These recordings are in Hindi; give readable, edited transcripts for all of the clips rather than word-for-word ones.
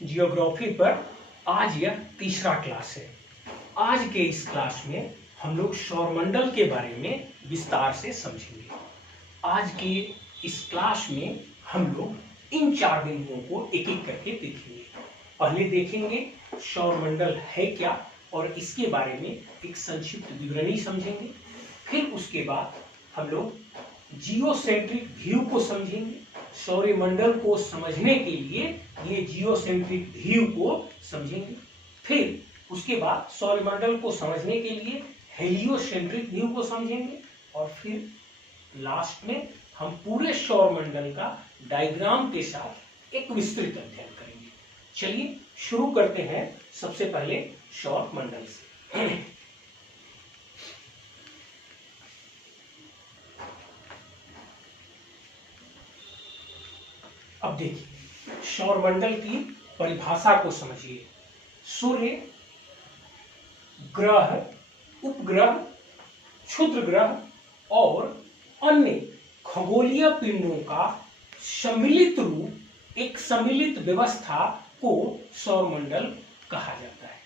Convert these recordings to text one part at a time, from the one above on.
जियोग्राफी पर आज यह तीसरा क्लास है। आज के इस क्लास में हम लोग सौरमंडल के बारे में विस्तार से समझेंगे। आज के इस क्लास में हम लोग इन चार बिंदुओं को एक एक करके देखेंगे। पहले देखेंगे सौरमंडल है क्या और इसके बारे में एक संक्षिप्त विवरणी समझेंगे। फिर उसके बाद हम लोग जियोसेंट्रिक व्यू को समझेंगे। सौरमंडल को समझने के लिए ये जियोसेंट्रिक व्यू को समझेंगे। फिर उसके बाद सौरमंडल को समझने के लिए हेलियोसेंट्रिक व्यू को समझेंगे और फिर लास्ट में हम पूरे सौरमंडल का डायग्राम के साथ एक विस्तृत अध्ययन करेंगे। चलिए शुरू करते हैं सबसे पहले सौरमंडल से। अब देखिए सौरमंडल की परिभाषा को समझिए। सूर्य, ग्रह, उपग्रह, क्षुद्र ग्रह और अन्य खगोलीय पिंडों का सम्मिलित रूप, एक सम्मिलित व्यवस्था को सौरमंडल कहा जाता है।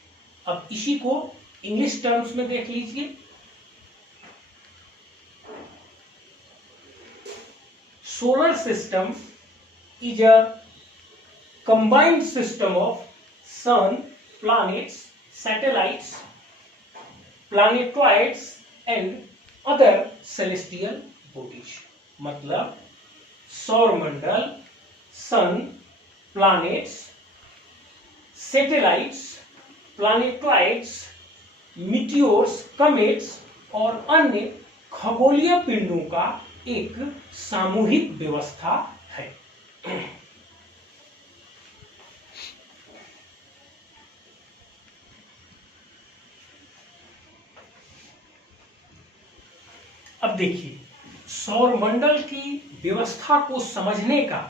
अब इसी को इंग्लिश टर्म्स में देख लीजिए। Solar system is a combined system of sun, planets, satellites, planetoids and other celestial bodies। मतलब सौरमंडल सन, प्लैनेट्स, सैटेलाइट्स, प्लैनेटॉइड्स, मीटियोर्स, कमेट्स और अन्य खगोलीय पिंडों का एक सामूहिक व्यवस्था है। अब देखिए सौरमंडल की व्यवस्था को समझने का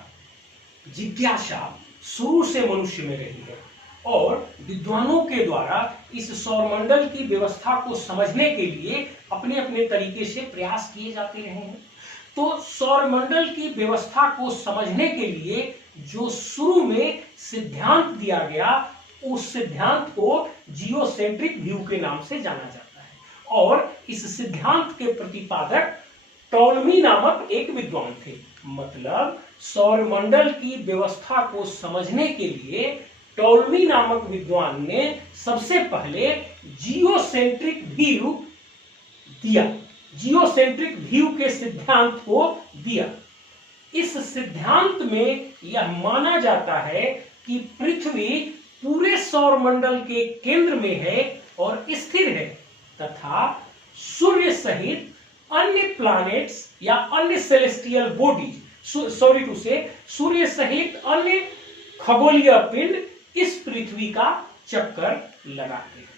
जिज्ञासा शुरू से मनुष्य में रही है और विद्वानों के द्वारा इस सौरमंडल की व्यवस्था को समझने के लिए अपने अपने तरीके से प्रयास किए जाते रहे हैं। तो सौरमंडल की व्यवस्था को समझने के लिए जो शुरू में सिद्धांत दिया गया, उस सिद्धांत को जियोसेंट्रिक व्यू के नाम से जाना जाता है और इस सिद्धांत के प्रतिपादक टॉलमी नामक एक विद्वान थे। मतलब सौरमंडल की व्यवस्था को समझने के लिए टॉलमी नामक विद्वान ने सबसे पहले जियोसेंट्रिक व्यू दिया, जियोसेंट्रिक व्यू के सिद्धांत को दिया। इस सिद्धांत में यह माना जाता है कि पृथ्वी पूरे सौरमंडल के केंद्र में है और स्थिर है तथा सूर्य सहित अन्य प्लैनेट्स या अन्य सेलेस्टियल बॉडीज, सॉरी टू से, सूर्य सहित अन्य खगोलीय पिंड इस पृथ्वी का चक्कर लगाते हैं।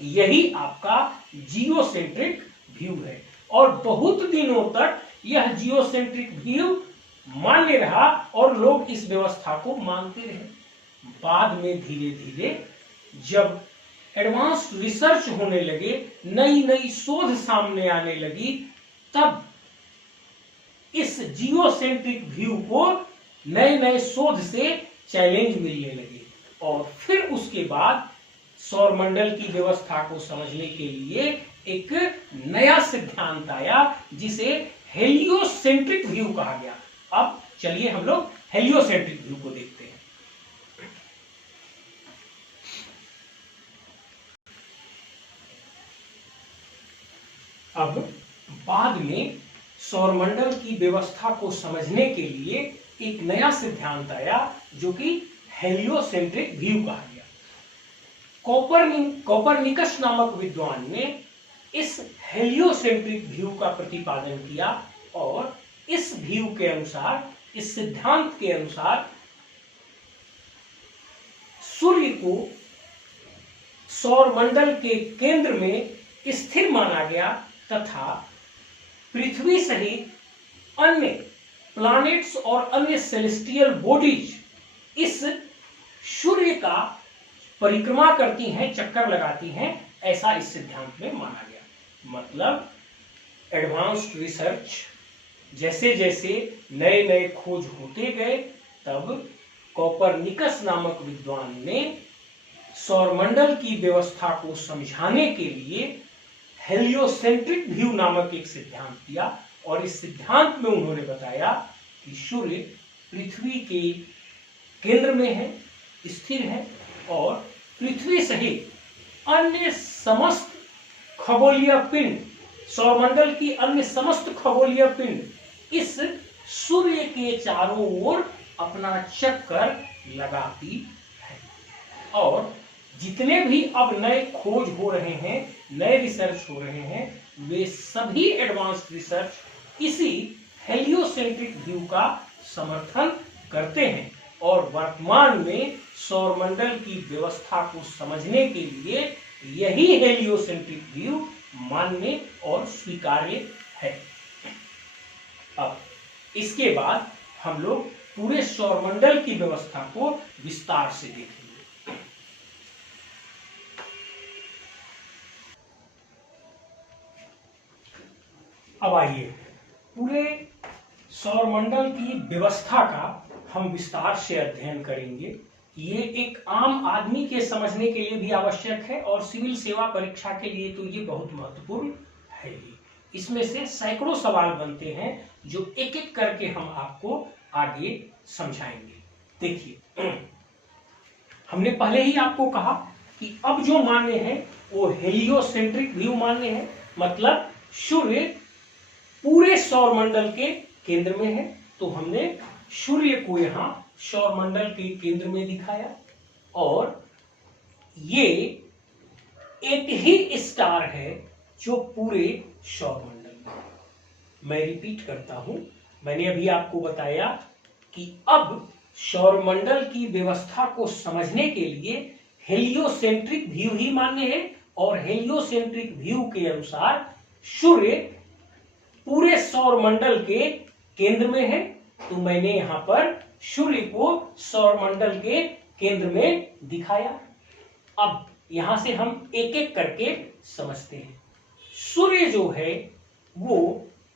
यही आपका जियोसेंट्रिक व्यू है और बहुत दिनों तक यह जियोसेंट्रिक व्यू मान्य रहा और लोग इस व्यवस्था को मानते रहे। बाद में धीरे धीरे जब एडवांस्ड रिसर्च होने लगे, नई नई शोध सामने आने लगी, तब इस जियोसेंट्रिक व्यू को नए नए शोध से चैलेंज मिलने लगे और फिर उसके बाद सौरमंडल की व्यवस्था को समझने के लिए एक नया सिद्धांत आया जिसे हेलियोसेंट्रिक व्यू कहा गया। अब चलिए हम लोग हेलियोसेंट्रिक व्यू को देखते हैं। अब बाद में सौरमंडल की व्यवस्था को समझने के लिए एक नया सिद्धांत आया जो कि हेलियोसेंट्रिक व्यू कहा गया। कोपरनिकस नामक विद्वान ने इस हेलियोसेंट्रिक व्यू का प्रतिपादन किया और इस व्यू के अनुसार, इस सिद्धांत के अनुसार सूर्य को सौरमंडल के केंद्र में स्थिर माना गया तथा पृथ्वी सहित अन्य प्लैनेट्स और अन्य सेलेस्टियल बॉडीज इस सूर्य का परिक्रमा करती हैं, चक्कर लगाती हैं, ऐसा इस सिद्धांत में माना गया। मतलब एडवांस्ड रिसर्च जैसे जैसे नए नए खोज होते गए, तब कोपरनिकस नामक विद्वान ने सौरमंडल की व्यवस्था को समझाने के लिए हेलियोसेंट्रिक व्यू नामक एक सिद्धांत दिया, और इस सिद्धांत में उन्होंने बताया कि सूर्य पृथ्वी के केंद्र में है, स्थिर है, और पृथ्वी सहित अन्य समस्त खगोलीय पिंड, सौरमंडल की अन्य समस्त खगोलीय पिंड इस सूर्य के चारों ओर अपना चक्कर लगाती है। और जितने भी अब नए खोज हो रहे हैं, नए रिसर्च हो रहे हैं, वे सभी एडवांस्ड रिसर्च इसी हेलियोसेंट्रिक व्यू का समर्थन करते हैं, और वर्तमान में सौरमंडल की व्यवस्था को समझने के लिए यही हेलियोसेंट्रिक व्यू मान्य और स्वीकार्य है। अब इसके बाद हम लोग पूरे सौरमंडल की व्यवस्था को विस्तार से देखेंगे। अब आइए पूरे सौरमंडल की व्यवस्था का हम विस्तार से अध्ययन करेंगे। ये एक आम आदमी के समझने के लिए भी आवश्यक है, और सिविल सेवा परीक्षा के लिए तो ये बहुत महत्वपूर्ण है। इसमें से सैकड़ों सवाल बनते हैं जो एक एक करके हम आपको आगे समझाएंगे। देखिए, हमने पहले ही आपको कहा कि अब जो मान्य है वो हेलियोसेंट्रिक व्यू मान्य है, मतलब सूर्य पूरे सौरमंडल के केंद्र में है। तो हमने सूर्य को यहाँ सौरमंडल के केंद्र में दिखाया, और ये एक ही स्टार है जो पूरे सौरमंडल में। मैं रिपीट करता हूं, मैंने अभी आपको बताया कि अब सौरमंडल की व्यवस्था को समझने के लिए हेलियोसेंट्रिक व्यू ही मान्य है, और हेलियोसेंट्रिक व्यू के अनुसार सूर्य पूरे सौरमंडल के केंद्र में है। तो मैंने यहां पर सूर्य को सौरमंडल के केंद्र में दिखाया। अब यहां से हम एक एक करके समझते हैं। सूर्य जो है वो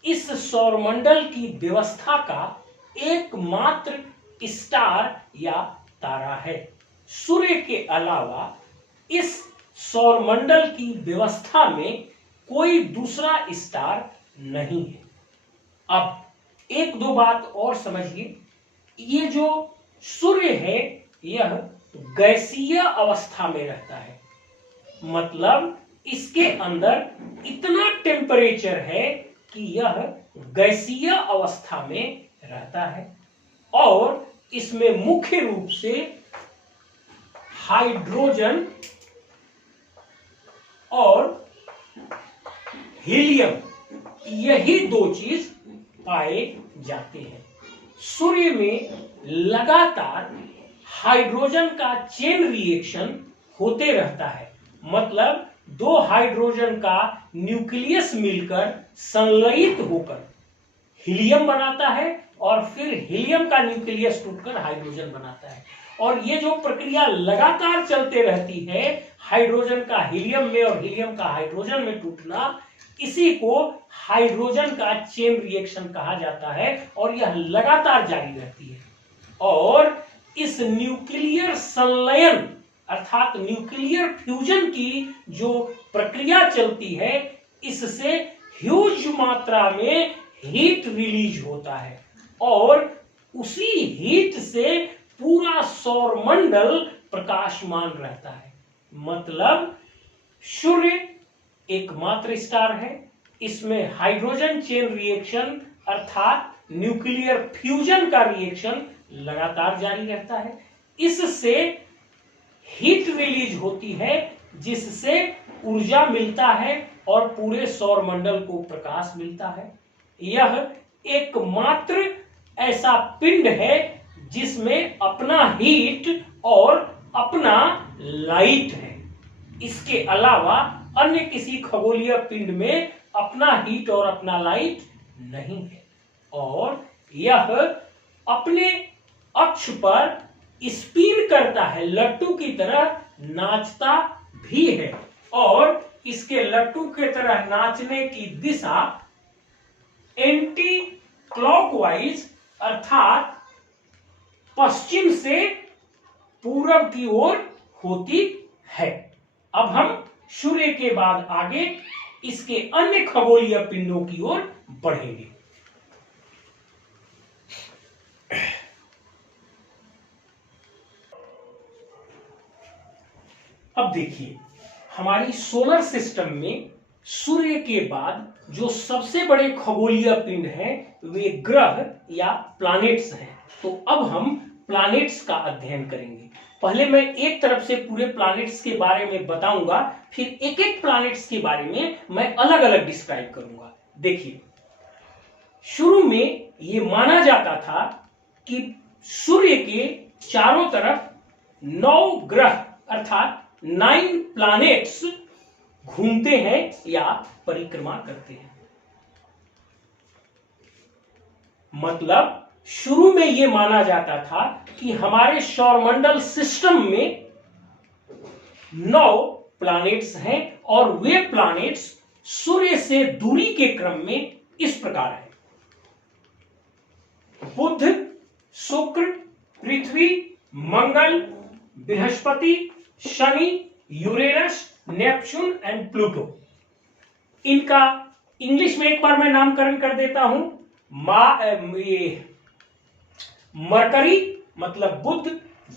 इस सौरमंडल की व्यवस्था का एकमात्र स्टार या तारा है। सूर्य के अलावा इस सौरमंडल की व्यवस्था में कोई दूसरा स्टार नहीं है। अब एक दो बात और समझिए, ये जो सूर्य है यह गैसीय अवस्था में रहता है, मतलब इसके अंदर इतना टेम्परेचर है कि यह गैसीय अवस्था में रहता है, और इसमें मुख्य रूप से हाइड्रोजन और हीलियम, यही दो चीज पाए जाते हैं। सूर्य में लगातार हाइड्रोजन का चेन रिएक्शन होते रहता है, मतलब दो हाइड्रोजन का न्यूक्लियस मिलकर संलयित होकर हीलियम बनाता है, और फिर हीलियम का न्यूक्लियस टूटकर हाइड्रोजन बनाता है। और ये जो प्रक्रिया लगातार चलते रहती है, हाइड्रोजन का हीलियम में और हीलियम का हाइड्रोजन में टूटना, इसी को हाइड्रोजन का चेन रिएक्शन कहा जाता है, और यह लगातार जारी रहती है। और इस न्यूक्लियर संलयन अर्थात न्यूक्लियर फ्यूजन की जो प्रक्रिया चलती है, इससे ह्यूज मात्रा में हीट रिलीज होता है, और उसी हीट से पूरा सौरमंडल प्रकाशमान रहता है। मतलब सूर्य एकमात्र स्टार है, इसमें हाइड्रोजन चेन रिएक्शन अर्थात न्यूक्लियर फ्यूजन का रिएक्शन लगातार जारी रहता है। इससे हीट रिलीज होती है, जिससे ऊर्जा मिलता है और पूरे सौरमंडल को प्रकाश मिलता है। यह एकमात्र ऐसा पिंड है जिसमें अपना हीट और अपना लाइट है। इसके अलावा अन्य किसी खगोलीय पिंड में अपना हीट और अपना लाइट नहीं है, और यह अपने अक्ष पर स्पिन करता है, लट्टू की तरह नाचता भी है, और इसके लट्टू के तरह नाचने की दिशा एंटी क्लॉकवाइज अर्थात पश्चिम से पूरब की ओर होती है। अब हम सूर्य के बाद आगे इसके अन्य खगोलीय पिंडों की ओर बढ़ेंगे। अब देखिए, हमारी सोलर सिस्टम में सूर्य के बाद जो सबसे बड़े खगोलीय पिंड हैं वे ग्रह या प्लैनेट्स हैं। तो अब हम प्लैनेट्स का अध्ययन करेंगे। पहले मैं एक तरफ से पूरे प्लैनेट्स के बारे में बताऊंगा, फिर एक एक प्लैनेट्स के बारे में मैं अलग अलग डिस्क्राइब करूंगा। देखिए, शुरू में ये माना जाता था कि सूर्य के चारों तरफ 9 ग्रह अर्थात 9 प्लैनेट्स घूमते हैं या परिक्रमा करते हैं। मतलब शुरू में यह माना जाता था कि हमारे सौरमंडल सिस्टम में 9 प्लैनेट्स हैं और वे प्लैनेट्स सूर्य से दूरी के क्रम में इस प्रकार है: बुध, शुक्र, पृथ्वी, मंगल, बृहस्पति, शनि, यूरेनस, नेपच्यून एंड प्लूटो। इनका इंग्लिश में एक बार मैं नामकरण कर देता हूं। मरकरी मतलब बुध,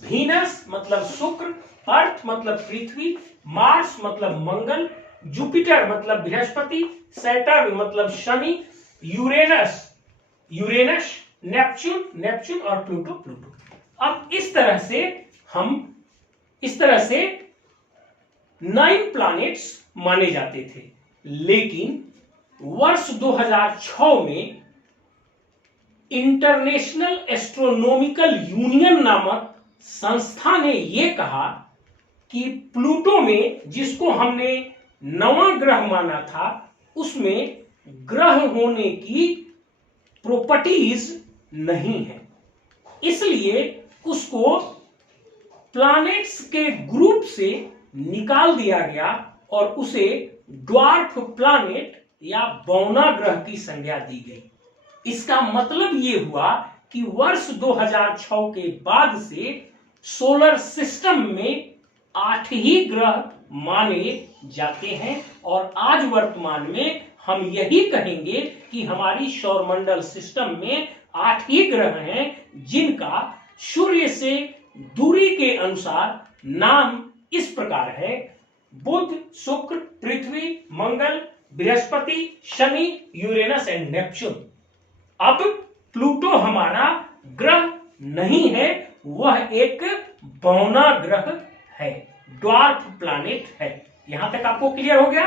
वीनस मतलब शुक्र, अर्थ मतलब पृथ्वी, मार्स मतलब मंगल, जुपिटर मतलब बृहस्पति, सैटर्न मतलब शनि, यूरेनस, नेपच्यून और प्लूटो। अब इस तरह से 9 प्लैनेट्स माने जाते थे। लेकिन वर्ष 2006 में इंटरनेशनल एस्ट्रोनॉमिकल यूनियन नामक संस्था ने यह कहा कि प्लूटो में, जिसको हमने 9वां ग्रह माना था, उसमें ग्रह होने की प्रॉपर्टीज नहीं है, इसलिए उसको प्लैनेट्स के ग्रुप से निकाल दिया गया और उसे ड्वार्फ प्लैनेट या बौना ग्रह की संज्ञा दी गई। इसका मतलब यह हुआ कि वर्ष 2006 के बाद से सोलर सिस्टम में 8 ही ग्रह माने जाते हैं और आज वर्तमान में हम यही कहेंगे कि हमारी सौरमंडल सिस्टम में 8 ही ग्रह हैं, जिनका सूर्य से दूरी के अनुसार नाम इस प्रकार है: बुध, शुक्र, पृथ्वी, मंगल, बृहस्पति, शनि, यूरेनस एंड नेपच्यून। अब प्लूटो हमारा ग्रह नहीं है, वह एक बौना ग्रह है, ड्वार्फ प्लैनेट है। यहां तक आपको क्लियर हो गया?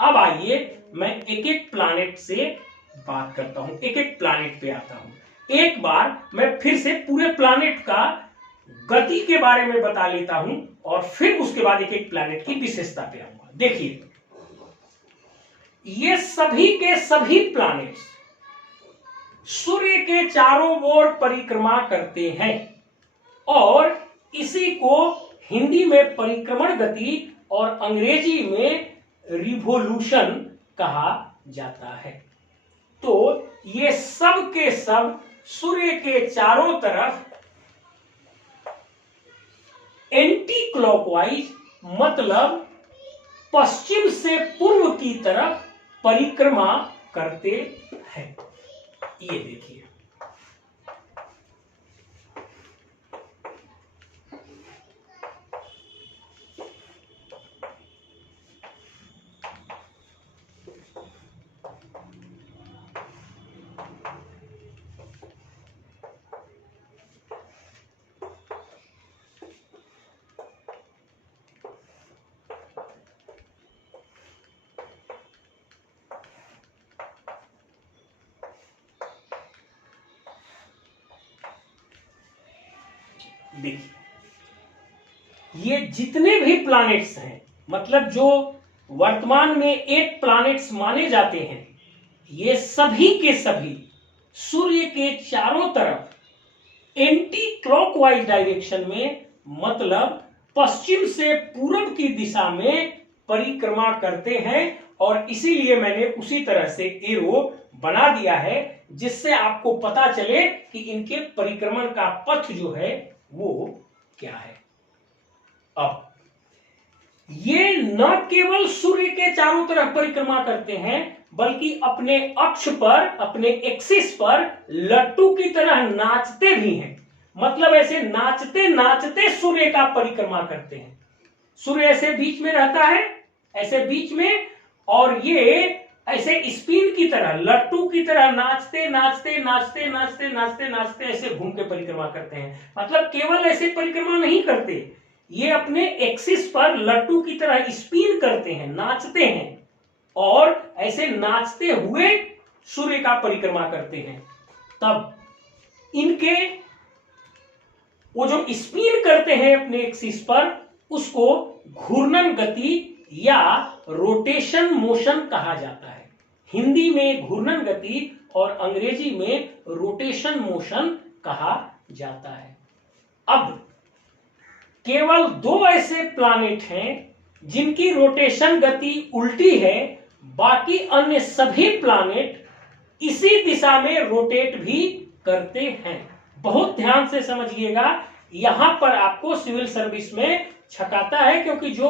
अब आइए मैं एक एक प्लैनेट से बात करता हूं, एक एक प्लैनेट पे आता हूं। एक बार मैं फिर से पूरे प्लैनेट का गति के बारे में बता लेता हूं और फिर उसके बाद एक एक प्लैनेट की विशेषता पे आऊंगा। देखिए, ये सभी के सभी प्लैनेट्स सूर्य के चारों ओर परिक्रमा करते हैं और इसी को हिंदी में परिक्रमण गति और अंग्रेजी में रिवोल्यूशन कहा जाता है। तो ये सब के सब सूर्य के चारों तरफ एंटी क्लॉकवाइज मतलब पश्चिम से पूर्व की तरफ परिक्रमा करते हैं। ये देखिए, देखिए, ये जितने भी प्लैनेट्स हैं, मतलब जो वर्तमान में 8 प्लैनेट्स माने जाते हैं, ये सभी के सभी सूर्य के चारों तरफ एंटी क्लॉकवाइज डायरेक्शन में मतलब पश्चिम से पूरब की दिशा में परिक्रमा करते हैं और इसीलिए मैंने उसी तरह से एरो बना दिया है, जिससे आपको पता चले कि इनके परिक्रमण का पथ जो है वो क्या है। अब ये न केवल सूर्य के चारों तरफ परिक्रमा करते हैं बल्कि अपने अक्ष पर, अपने एक्सिस पर लट्टू की तरह नाचते भी हैं। मतलब ऐसे नाचते नाचते सूर्य का परिक्रमा करते हैं। सूर्य ऐसे बीच में रहता है, ऐसे बीच में, और ये ऐसे स्पिन की तरह, लट्टू की तरह नाचते नाचते नाचते नाचते नाचते नाचते ऐसे घूम के परिक्रमा करते हैं। मतलब केवल ऐसे परिक्रमा नहीं करते, ये अपने एक्सिस पर लट्टू की तरह स्पिन करते हैं, नाचते हैं, और ऐसे नाचते हुए सूर्य का परिक्रमा करते हैं। तब इनके वो जो स्पिन करते हैं अपने एक्सिस पर, उसको घूर्णन गति या रोटेशन मोशन कहा जाता है। हिंदी में घूर्णन गति और अंग्रेजी में रोटेशन मोशन कहा जाता है। अब केवल दो ऐसे प्लैनेट हैं जिनकी रोटेशन गति उल्टी है, बाकी अन्य सभी प्लैनेट इसी दिशा में रोटेट भी करते हैं। बहुत ध्यान से समझिएगा, यहां पर आपको सिविल सर्विस में छकाता है, क्योंकि जो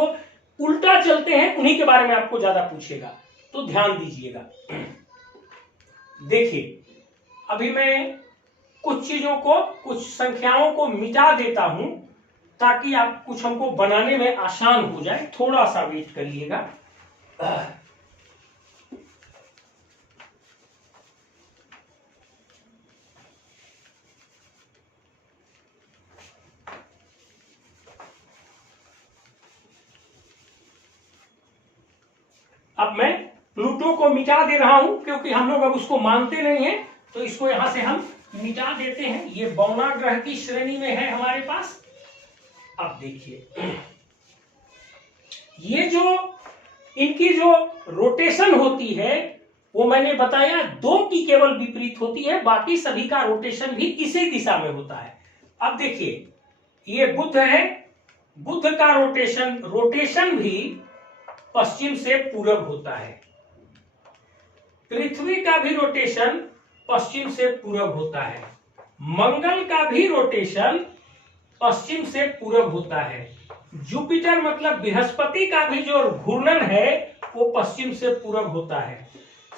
उल्टा चलते हैं उन्हीं के बारे में आपको ज्यादा पूछेगा, तो ध्यान दीजिएगा। देखिए, अभी मैं कुछ चीजों को, कुछ संख्याओं को मिटा देता हूं ताकि आप कुछ हमको बनाने में आसान हो जाए। थोड़ा सा वेट करिएगा। अब मैं प्लूटो को मिटा दे रहा हूं, क्योंकि हम लोग अब उसको मानते नहीं हैं, तो इसको यहां से हम मिटा देते हैं। ये बौना ग्रह की श्रेणी में है हमारे पास। अब देखिए, ये जो इनकी जो रोटेशन होती है, वो मैंने बताया दो की केवल विपरीत होती है, बाकी सभी का रोटेशन भी इसी दिशा में होता है। अब देखिए, ये बुध है, बुध का रोटेशन भी पश्चिम से पूरब होता है। पृथ्वी का भी रोटेशन पश्चिम से पूरब होता है। मंगल का भी रोटेशन पश्चिम से पूरब होता है। जुपिटर मतलब बृहस्पति का भी जो घूर्णन है वो पश्चिम से पूरब होता है।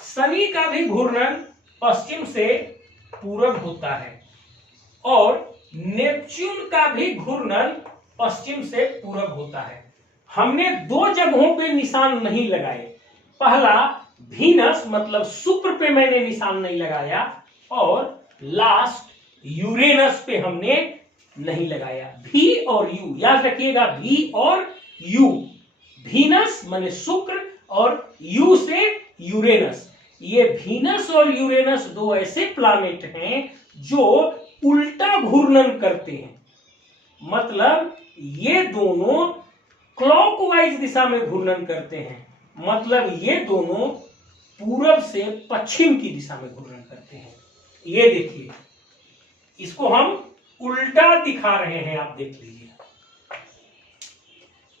शनि का भी घूर्णन पश्चिम से पूरब होता है, और नेपच्यून का भी घूर्णन पश्चिम से पूरब होता है। हमने दो जगहों पे निशान नहीं लगाए। पहला वीनस मतलब शुक्र पे मैंने निशान नहीं लगाया, और लास्ट यूरेनस पे हमने नहीं लगाया। भी और यू याद रखिएगा, भी और यू। वीनस माने शुक्र और यू से यूरेनस। ये वीनस और यूरेनस दो ऐसे प्लैनेट हैं जो उल्टा घूर्णन करते हैं। मतलब ये दोनों क्लॉकवाइज दिशा में घूर्णन करते हैं। मतलब ये दोनों पूरब से पश्चिम की दिशा में घूर्णन करते हैं। ये देखिए, इसको हम उल्टा दिखा रहे हैं, आप देख लीजिए।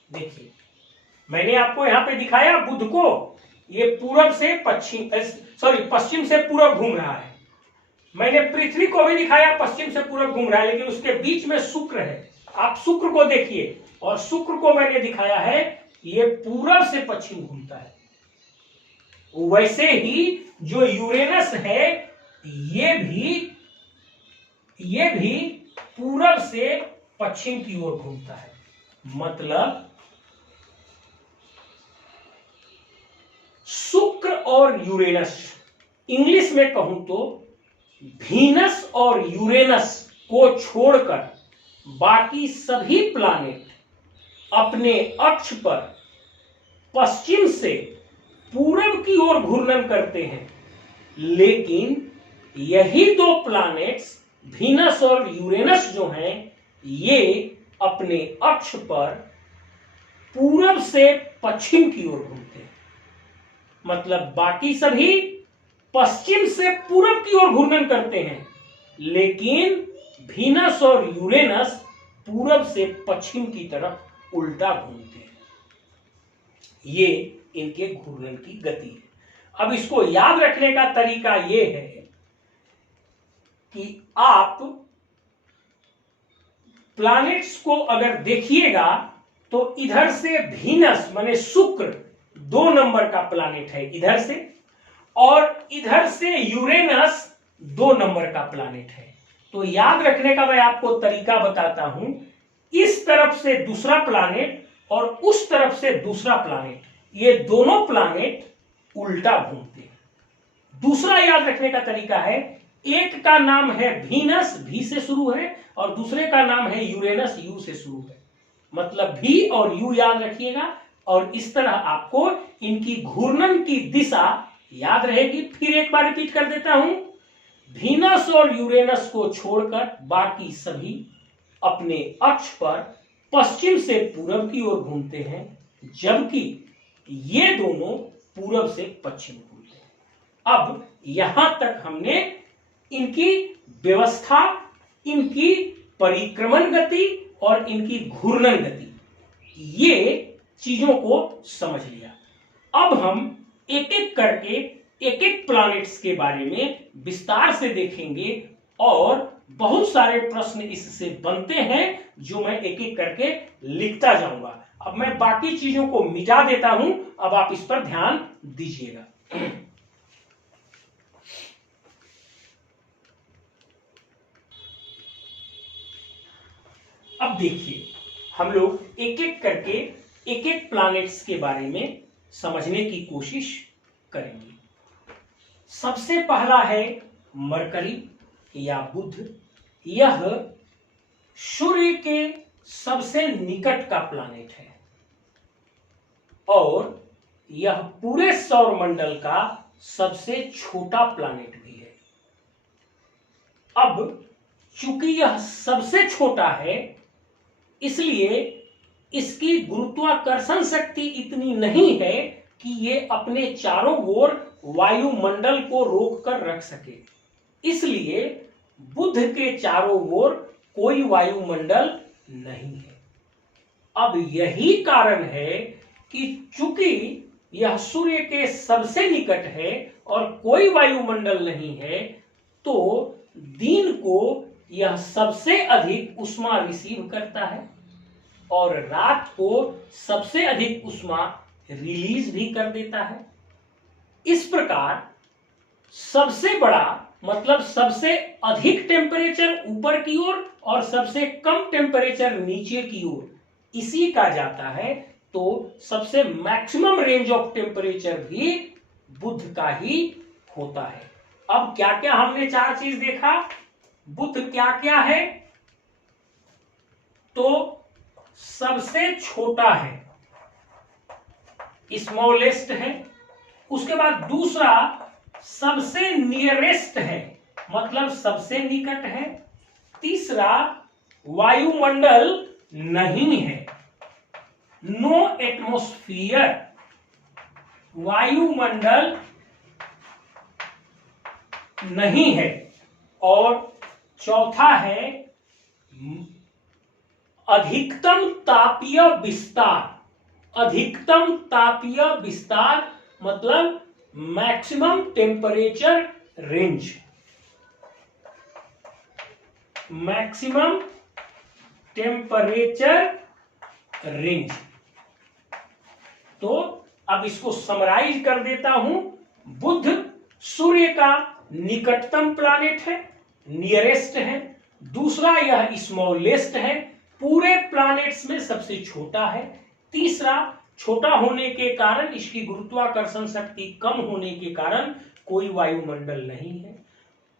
देखिए, मैंने आपको यहां पे दिखाया बुध को, ये पूरब से पश्चिम से पूरब घूम रहा है। मैंने पृथ्वी को भी दिखाया, पश्चिम से पूरब घूम रहा है, लेकिन उसके बीच में शुक्र है। आप शुक्र को देखिए, और शुक्र को मैंने दिखाया है ये पूरब से पश्चिम घूमता है। वैसे ही जो यूरेनस है ये भी पूरब से पश्चिम की ओर घूमता है। मतलब शुक्र और यूरेनस, इंग्लिश में कहूं तो वीनस और यूरेनस को छोड़कर बाकी सभी प्लैनेट अपने अक्ष पर पश्चिम से पूरब की ओर घूर्णन करते हैं। लेकिन यही दो प्लैनेट्स वीनस और यूरेनस जो हैं, ये अपने अक्ष पर पूरब से पश्चिम की ओर घूमते हैं। मतलब बाकी सभी पश्चिम से पूरब की ओर घूर्णन करते हैं, लेकिन वीनस और यूरेनस पूरब से पश्चिम की तरफ उल्टा घूमते हैं। ये इनके घूर्णन की गति है। अब इसको याद रखने का तरीका यह है कि आप प्लैनेट्स को अगर देखिएगा तो इधर से वीनस माने शुक्र 2 नंबर का प्लैनेट है इधर से, और इधर से यूरेनस 2 नंबर का प्लैनेट है। तो याद रखने का मैं आपको तरीका बताता हूं, इस तरफ से दूसरा प्लैनेट और उस तरफ से दूसरा प्लैनेट, ये दोनों प्लैनेट उल्टा घूमते हैं। दूसरा याद रखने का तरीका है, एक का नाम है वीनस, भी से शुरू है, और दूसरे का नाम है यूरेनस, यू से शुरू है। मतलब भी और यू याद रखिएगा, और इस तरह आपको इनकी घूर्णन की दिशा याद रहेगी। फिर एक बार रिपीट कर देता हूं, वीनस और यूरेनस को छोड़कर बाकी सभी अपने अक्ष पर पश्चिम से पूरब की ओर घूमते हैं, जबकि ये दोनों पूरब से पश्चिम घूमते हैं। अब यहां तक हमने इनकी व्यवस्था, इनकी परिक्रमण गति और इनकी घूर्णन गति, ये चीजों को समझ लिया। अब हम एक एक करके एक एक प्लैनेट्स के बारे में विस्तार से देखेंगे, और बहुत सारे प्रश्न इससे बनते हैं जो मैं एक एक करके लिखता जाऊंगा। अब मैं बाकी चीजों को मिटा देता हूं, अब आप इस पर ध्यान दीजिएगा। अब देखिए, हम लोग एक एक करके एक एक प्लैनेट्स के बारे में समझने की कोशिश करेंगे। सबसे पहला है मरकरी या बुध। यह सूर्य के सबसे निकट का प्लैनेट है और यह पूरे सौर मंडल का सबसे छोटा प्लैनेट भी है। अब चूंकि यह सबसे छोटा है, इसलिए इसकी गुरुत्वाकर्षण शक्ति इतनी नहीं है कि ये अपने चारों ओर वायुमंडल को रोककर रख सके। इसलिए बुध के चारों ओर कोई वायुमंडल नहीं है। अब यही कारण है कि चूंकि यह सूर्य के सबसे निकट है और कोई वायुमंडल नहीं है, तो दिन को यह सबसे अधिक ऊष्मा रिसीव करता है और रात को सबसे अधिक ऊष्मा रिलीज भी कर देता है। इस प्रकार सबसे बड़ा मतलब सबसे अधिक टेम्परेचर ऊपर की ओर और सबसे कम टेम्परेचर नीचे की ओर, इसी का जाता है। तो सबसे मैक्सिमम रेंज ऑफ टेम्परेचर भी बुध का ही होता है। अब क्या क्या हमने 4 चीज देखा, बुध क्या क्या है, तो सबसे छोटा है, स्मॉलेस्ट है। उसके बाद दूसरा सबसे नियरेस्ट है, मतलब सबसे निकट है। तीसरा वायुमंडल नहीं है, नो एटमॉस्फियर, वायुमंडल नहीं है। और चौथा है अधिकतम तापीय विस्तार। अधिकतम तापीय विस्तार मतलब maximum temperature range, maximum temperature range. तो अब इसको समराइज कर देता हूं। बुध सूर्य का निकटतम प्लैनेट है, नियरेस्ट है। दूसरा यह स्मॉलेस्ट है, पूरे प्लैनेट्स में सबसे छोटा है। तीसरा छोटा होने के कारण इसकी गुरुत्वाकर्षण शक्ति कम होने के कारण कोई वायुमंडल नहीं है।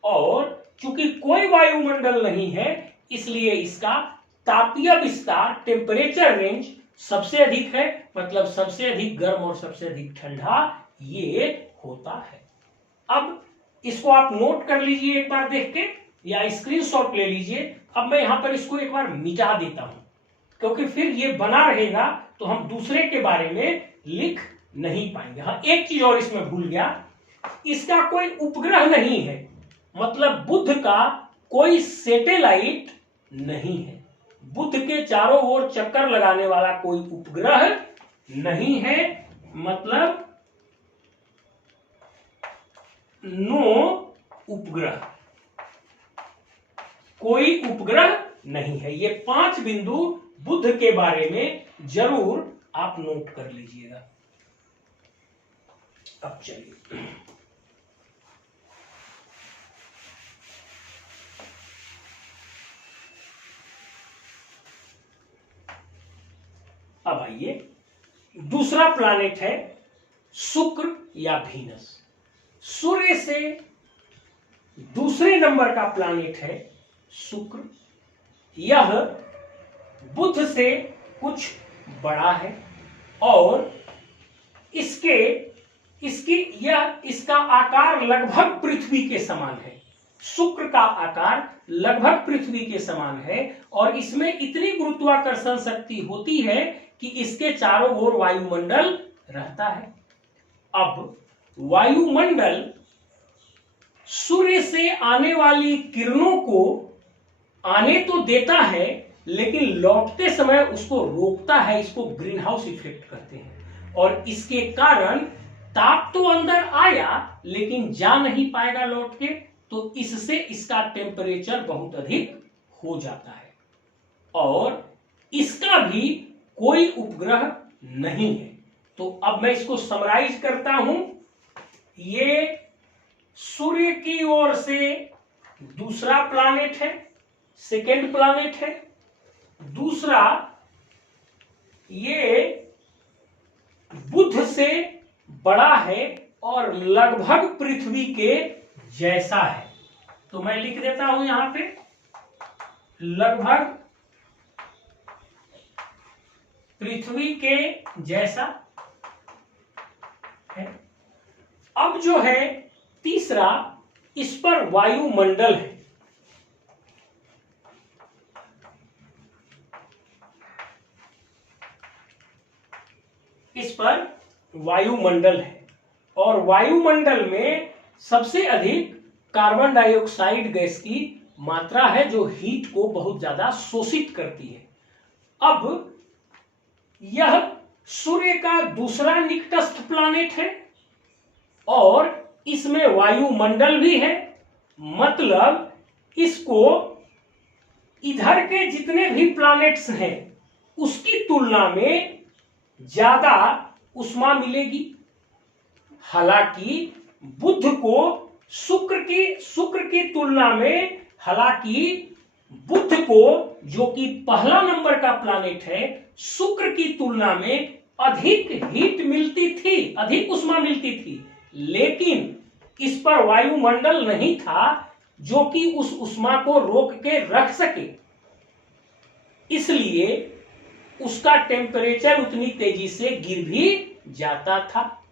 और चूंकि कोई वायुमंडल नहीं है, इसलिए इसका तापीय विस्तार टेम्परेचर रेंज सबसे अधिक है, मतलब सबसे अधिक गर्म और सबसे अधिक ठंडा ये होता है। अब इसको आप नोट कर लीजिए एक बार देख के, या स्क्रीनशॉट ले लीजिए। अब मैं यहां पर इसको एक बार मिटा देता हूं, क्योंकि फिर ये बना रहेगा तो हम दूसरे के बारे में लिख नहीं पाएंगे। हाँ, एक चीज और इसमें भूल गया, इसका कोई उपग्रह नहीं है, मतलब बुध का कोई सैटेलाइट नहीं है। बुध के चारों ओर चक्कर लगाने वाला कोई उपग्रह नहीं है, मतलब नो उपग्रह, कोई उपग्रह नहीं है। ये 5 बिंदु बुध के बारे में जरूर आप नोट कर लीजिएगा। अब चलिए अब आइए, दूसरा प्लैनेट है शुक्र या वीनस। सूर्य से दूसरे नंबर का प्लैनेट है शुक्र। यह बुध से कुछ बड़ा है और इसका आकार लगभग पृथ्वी के समान है। शुक्र का आकार लगभग पृथ्वी के समान है और इसमें इतनी गुरुत्वाकर्षण शक्ति होती है कि इसके चारों ओर वायुमंडल रहता है। अब वायुमंडल सूर्य से आने वाली किरणों को आने तो देता है, लेकिन लौटते समय उसको रोकता है। इसको ग्रीन हाउस इफेक्ट कहते हैं और इसके कारण ताप तो अंदर आया लेकिन जा नहीं पाएगा लौट के, तो इससे इसका टेम्परेचर बहुत अधिक हो जाता है और इसका भी कोई उपग्रह नहीं है। तो अब मैं इसको समराइज करता हूं। ये सूर्य की ओर से दूसरा प्लैनेट है, सेकेंड प्लैनेट है। दूसरा ये बुध से बड़ा है और लगभग पृथ्वी के जैसा है। तो मैं लिख देता हूं यहां पे लगभग पृथ्वी के जैसा है। अब जो है तीसरा, इस पर वायुमंडल है। इस पर वायुमंडल है और वायुमंडल में सबसे अधिक कार्बन डाइऑक्साइड गैस की मात्रा है जो हीट को बहुत ज्यादा शोषित करती है। अब यह सूर्य का दूसरा निकटस्थ प्लैनेट है और इसमें वायुमंडल भी है। मतलब इसको इधर के जितने भी प्लैनेट्स हैं उसकी तुलना में ज्यादा उष्मा मिलेगी। हालांकि बुध को शुक्र की तुलना में, हालांकि बुध को जो कि पहला नंबर का प्लैनेट है, शुक्र की तुलना में अधिक हीट मिलती थी, अधिक उष्मा मिलती थी, लेकिन इस पर वायुमंडल नहीं था जो कि उस उष्मा को रोक के रख सके, इसलिए उसका टेम्परेचर उतनी तेजी से गिर भी जाता था।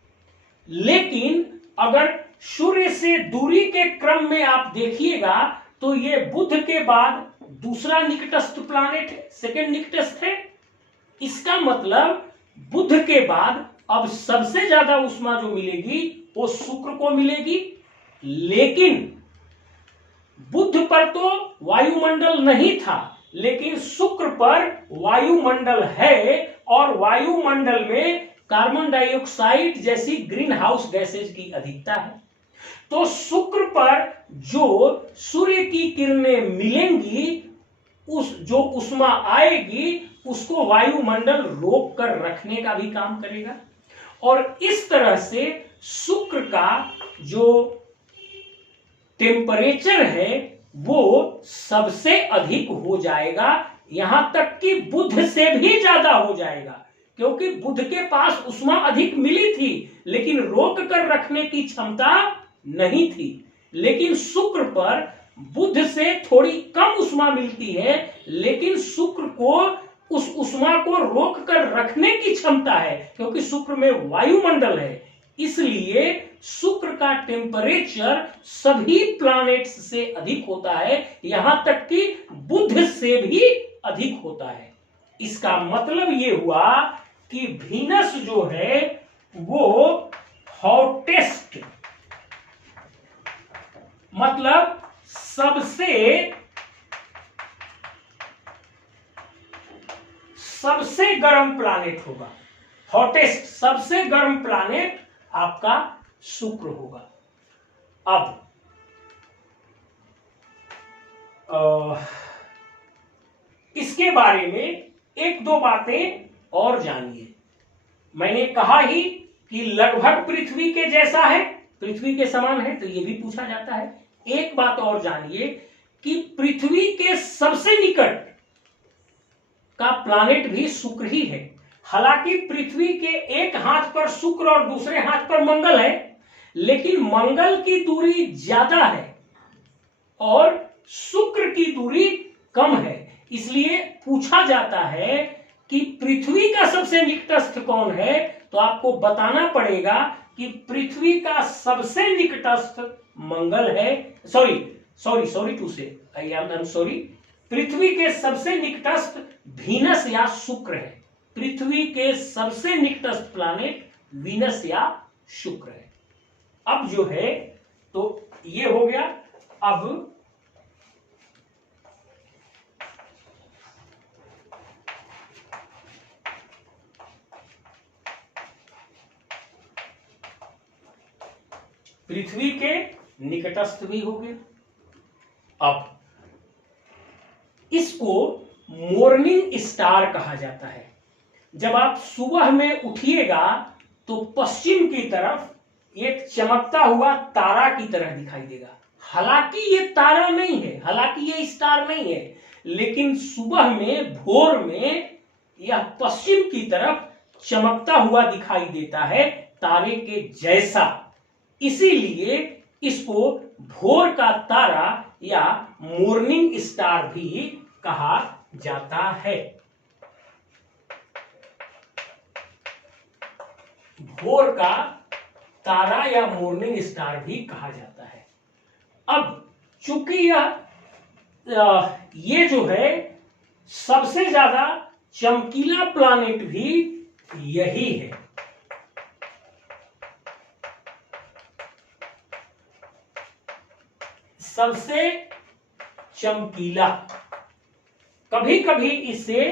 लेकिन अगर सूर्य से दूरी के क्रम में आप देखिएगा तो ये बुध के बाद दूसरा निकटस्थ प्लैनेट है, सेकेंड निकटस्थ है। इसका मतलब बुध के बाद अब सबसे ज्यादा उष्मा जो मिलेगी वो शुक्र को मिलेगी। लेकिन बुध पर तो वायुमंडल नहीं था, लेकिन शुक्र पर वायुमंडल है और वायुमंडल में कार्बन डाइऑक्साइड जैसी ग्रीन हाउस गैसेज की अधिकता है। तो शुक्र पर जो सूर्य की किरणें मिलेंगी, उस जो उष्मा आएगी उसको वायुमंडल रोक कर रखने का भी काम करेगा और इस तरह से शुक्र का जो टेम्परेचर है वो सबसे अधिक हो जाएगा, यहां तक कि बुध से भी ज्यादा हो जाएगा, क्योंकि बुध के पास उष्मा अधिक मिली थी लेकिन रोक कर रखने की क्षमता नहीं थी। लेकिन शुक्र पर बुध से थोड़ी कम उष्मा मिलती है, लेकिन शुक्र को उस उष्मा को रोक कर रखने की क्षमता है, क्योंकि शुक्र में वायुमंडल है। इसलिए शुक्र का टेम्परेचर सभी प्लैनेट्स से अधिक होता है, यहां तक कि बुध से भी अधिक होता है। इसका मतलब ये हुआ कि वीनस जो है वो हॉटेस्ट, मतलब सबसे गर्म प्लैनेट होगा। हॉटेस्ट, सबसे गर्म प्लैनेट आपका शुक्र होगा। अब इसके बारे में एक दो बातें और जानिए। मैंने कहा ही कि लगभग पृथ्वी के जैसा है, पृथ्वी के समान है, तो ये भी पूछा जाता है। एक बात और जानिए कि पृथ्वी के सबसे निकट का प्लानेट भी शुक्र ही है। हालांकि पृथ्वी के एक हाथ पर शुक्र और दूसरे हाथ पर मंगल है, लेकिन मंगल की दूरी ज्यादा है और शुक्र की दूरी कम है। इसलिए पूछा जाता है कि पृथ्वी का सबसे निकटस्थ कौन है, तो आपको बताना पड़ेगा कि पृथ्वी का सबसे निकटस्थ मंगल है। सॉरी टू से, आई एम सॉरी, पृथ्वी के सबसे निकटस्थ वीनस या शुक्र है। पृथ्वी के सबसे निकटस्थ प्लैनेट वीनस या शुक्र है। अब जो है तो ये हो गया। अब पृथ्वी के निकटस्थ भी हो गए। अब इसको मॉर्निंग स्टार कहा जाता है। जब आप सुबह में उठिएगा तो पश्चिम की तरफ एक चमकता हुआ तारा की तरह दिखाई देगा। हालांकि ये तारा नहीं है, हालांकि ये स्टार नहीं है, लेकिन सुबह में भोर में यह पश्चिम की तरफ चमकता हुआ दिखाई देता है तारे के जैसा। इसीलिए इसको भोर का तारा या मॉर्निंग स्टार भी कहा जाता है। भोर का तारा या मॉर्निंग स्टार भी कहा जाता है। अब चूंकि ये जो है सबसे ज्यादा चमकीला प्लैनेट भी यही है। सबसे चमकीला, कभी कभी इसे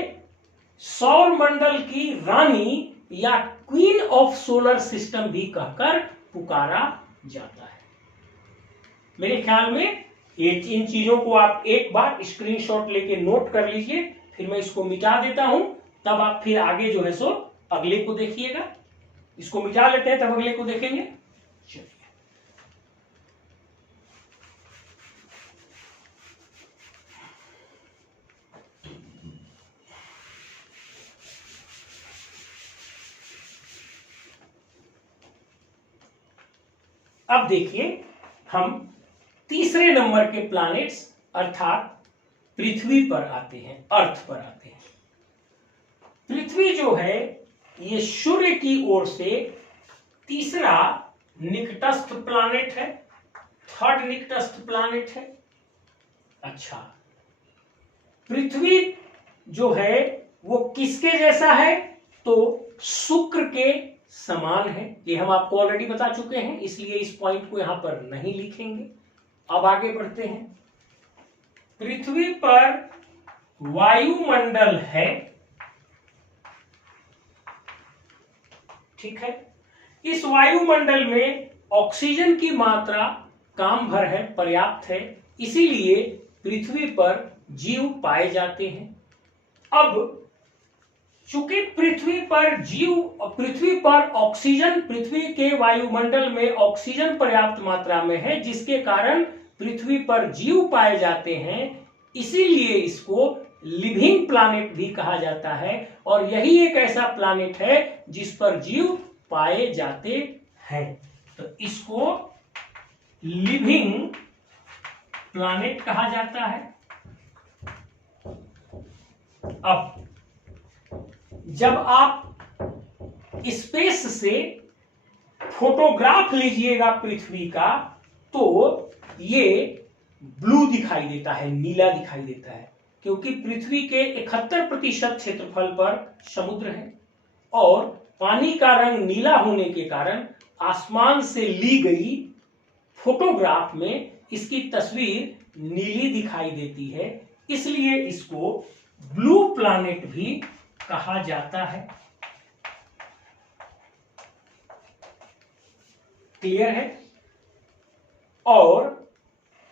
सौर मंडल की रानी या क्वीन ऑफ सोलर सिस्टम भी कहकर पुकारा जाता है। मेरे ख्याल में इन चीजों को आप एक बार स्क्रीनशॉट लेके नोट कर लीजिए, फिर मैं इसको मिटा देता हूं, तब आप फिर आगे जो है सो अगले को देखिएगा। इसको मिटा लेते हैं तब अगले को देखेंगे। चलिए, अब देखिए हम तीसरे नंबर के प्लैनेट्स अर्थात पृथ्वी पर आते हैं, अर्थ पर आते हैं। पृथ्वी जो है ये सूर्य की ओर से तीसरा निकटस्थ प्लैनेट है, थर्ड निकटस्थ प्लैनेट है। अच्छा, पृथ्वी जो है वो किसके जैसा है, तो शुक्र के समान है। ये हम आपको ऑलरेडी बता चुके हैं, इसलिए इस पॉइंट को यहां पर नहीं लिखेंगे। अब आगे बढ़ते हैं। पृथ्वी पर वायुमंडल है, ठीक है। इस वायुमंडल में ऑक्सीजन की मात्रा काम भर है, पर्याप्त है, इसीलिए पृथ्वी पर जीव पाए जाते हैं। अब चूंकि पृथ्वी पर ऑक्सीजन, पृथ्वी के वायुमंडल में ऑक्सीजन पर्याप्त मात्रा में है, जिसके कारण पृथ्वी पर जीव पाए जाते हैं, इसीलिए इसको लिविंग प्लैनेट भी कहा जाता है। और यही एक ऐसा प्लैनेट है जिस पर जीव पाए जाते हैं, तो इसको लिविंग प्लैनेट कहा जाता है। अब जब आप स्पेस से फोटोग्राफ लीजिएगा पृथ्वी का, तो ये ब्लू दिखाई देता है, नीला दिखाई देता है, क्योंकि पृथ्वी के 71% क्षेत्रफल पर समुद्र है और पानी का रंग नीला होने के कारण आसमान से ली गई फोटोग्राफ में इसकी तस्वीर नीली दिखाई देती है, इसलिए इसको ब्लू प्लैनेट भी कहा जाता है। क्लियर है? और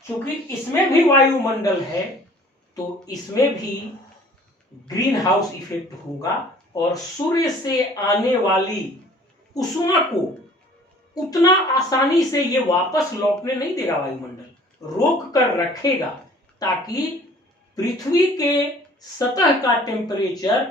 चूंकि इसमें भी वायुमंडल है, तो इसमें भी ग्रीन हाउस इफेक्ट होगा, और सूर्य से आने वाली उष्मा को उतना आसानी से ये वापस लौटने नहीं देगा, वायुमंडल रोक कर रखेगा, ताकि पृथ्वी के सतह का टेम्परेचर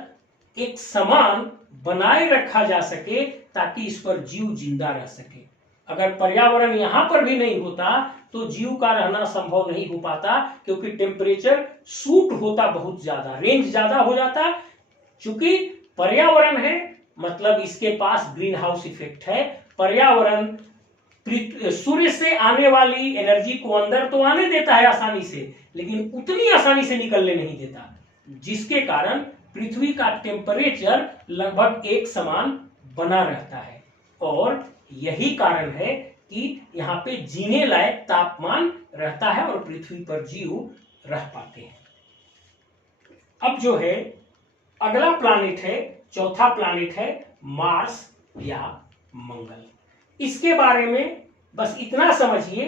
एक समान बनाए रखा जा सके, ताकि इस पर जीव जिंदा रह सके। अगर पर्यावरण यहां पर भी नहीं होता तो जीव का रहना संभव नहीं हो पाता, क्योंकि टेम्परेचर शूट होता बहुत ज्यादा, रेंज ज्यादा हो जाता। चूंकि पर्यावरण है मतलब इसके पास ग्रीन हाउस इफेक्ट है। पर्यावरण सूर्य से आने वाली एनर्जी को अंदर तो आने देता है आसानी से, लेकिन उतनी आसानी से निकलने नहीं देता, जिसके कारण पृथ्वी का टेम्परेचर लगभग एक समान बना रहता है। और यही कारण है कि यहाँ पे जीने लायक तापमान रहता है और पृथ्वी पर जीव रह पाते हैं। अब जो है अगला प्लैनेट है, चौथा प्लैनेट है मार्स या मंगल। इसके बारे में बस इतना समझिए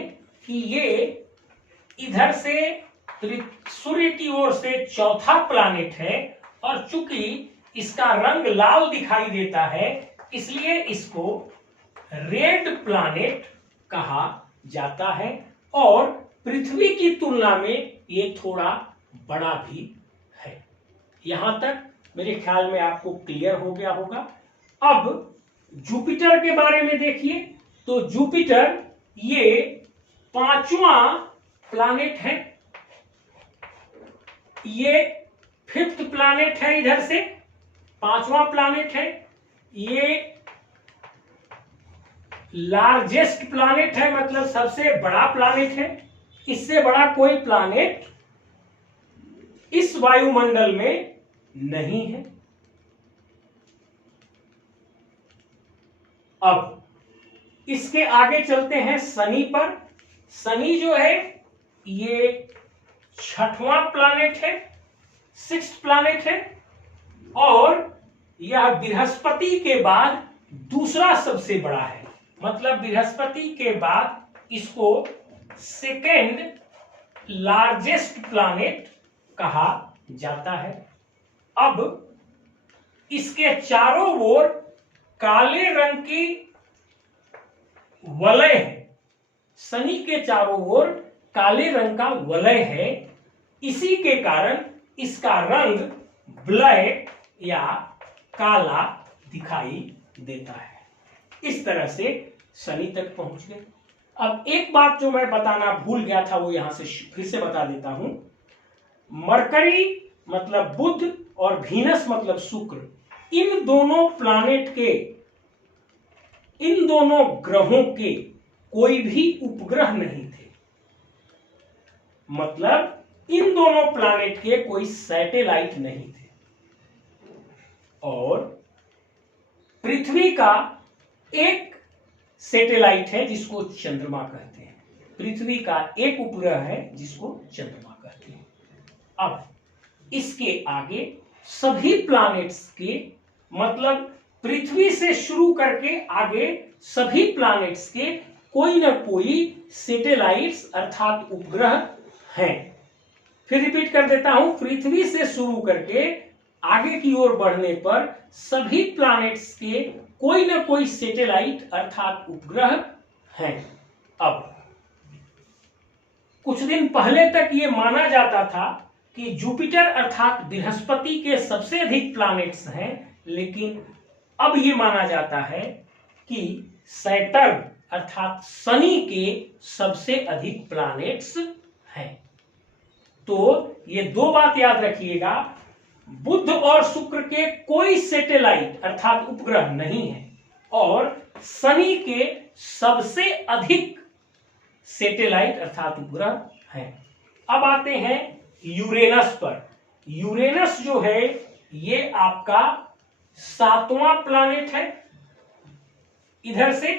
कि ये इधर से सूर्य की ओर से चौथा प्लैनेट है, और चूंकि इसका रंग लाल दिखाई देता है इसलिए इसको रेड प्लैनेट कहा जाता है। और पृथ्वी की तुलना में ये थोड़ा बड़ा भी है। यहां तक मेरे ख्याल में आपको क्लियर हो गया होगा। अब जुपिटर के बारे में देखिए, तो जुपिटर ये पांचवा प्लैनेट है, ये फिफ्थ प्लैनेट है, इधर से पांचवा प्लैनेट है, ये लार्जेस्ट प्लैनेट है, मतलब सबसे बड़ा प्लैनेट है। इससे बड़ा कोई प्लैनेट इस वायुमंडल में नहीं है। अब इसके आगे चलते हैं शनि पर। शनि जो है ये छठवां प्लैनेट है, सिक्स्थ प्लैनेट है, और यह बृहस्पति के बाद दूसरा सबसे बड़ा है। मतलब बृहस्पति के बाद इसको सेकेंड लार्जेस्ट प्लैनेट कहा जाता है। अब इसके चारों ओर काले रंग की वलय है, शनि के चारों ओर काले रंग का वलय है। इसी के कारण इसका रंग ब्लैक या काला दिखाई देता है। इस तरह से शनि तक पहुंच गए। अब एक बात जो मैं बताना भूल गया था वो यहां से फिर से बता देता हूं। मरकरी मतलब बुध और वीनस मतलब शुक्र, इन दोनों प्लैनेट के, इन दोनों ग्रहों के कोई भी उपग्रह नहीं थे। मतलब इन दोनों प्लैनेट के कोई सैटेलाइट नहीं थे। और पृथ्वी का एक सैटेलाइट है जिसको चंद्रमा कहते हैं। पृथ्वी का एक उपग्रह है जिसको चंद्रमा कहते हैं। अब इसके आगे सभी प्लैनेट्स के, मतलब पृथ्वी से शुरू करके आगे सभी प्लैनेट्स के कोई ना कोई सैटेलाइट्स अर्थात उपग्रह हैं। फिर रिपीट कर देता हूं, पृथ्वी से शुरू करके आगे की ओर बढ़ने पर सभी प्लैनेट्स के कोई ना कोई सैटेलाइट अर्थात उपग्रह हैं। अब कुछ दिन पहले तक ये माना जाता था कि जुपिटर अर्थात बृहस्पति के सबसे अधिक प्लैनेट्स हैं, लेकिन अब ये माना जाता है कि सैटर्न अर्थात शनि के सबसे अधिक प्लैनेट्स हैं। तो ये दो बात याद रखिएगा, बुध और शुक्र के कोई सैटेलाइट अर्थात उपग्रह नहीं है, और शनि के सबसे अधिक सैटेलाइट अर्थात उपग्रह हैं। अब आते हैं यूरेनस पर। यूरेनस जो है ये आपका सातवां प्लैनेट है, इधर से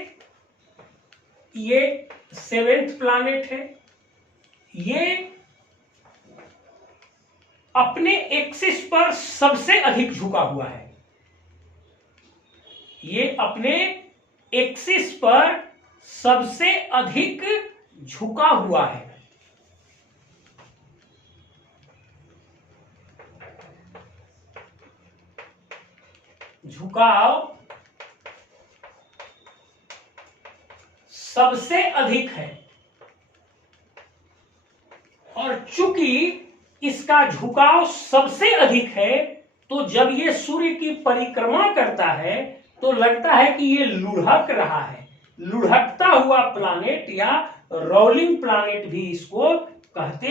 ये सेवेंथ प्लैनेट है। ये अपने एक्सिस पर सबसे अधिक झुका हुआ है। ये अपने एक्सिस पर सबसे अधिक झुका हुआ है। झुकाव सबसे अधिक है, और चूंकि इसका झुकाव सबसे अधिक है तो जब ये सूर्य की परिक्रमा करता है तो लगता है कि ये लुढ़क रहा है। लुढ़कता हुआ प्लानेट या रोलिंग प्लानेट भी इसको कहते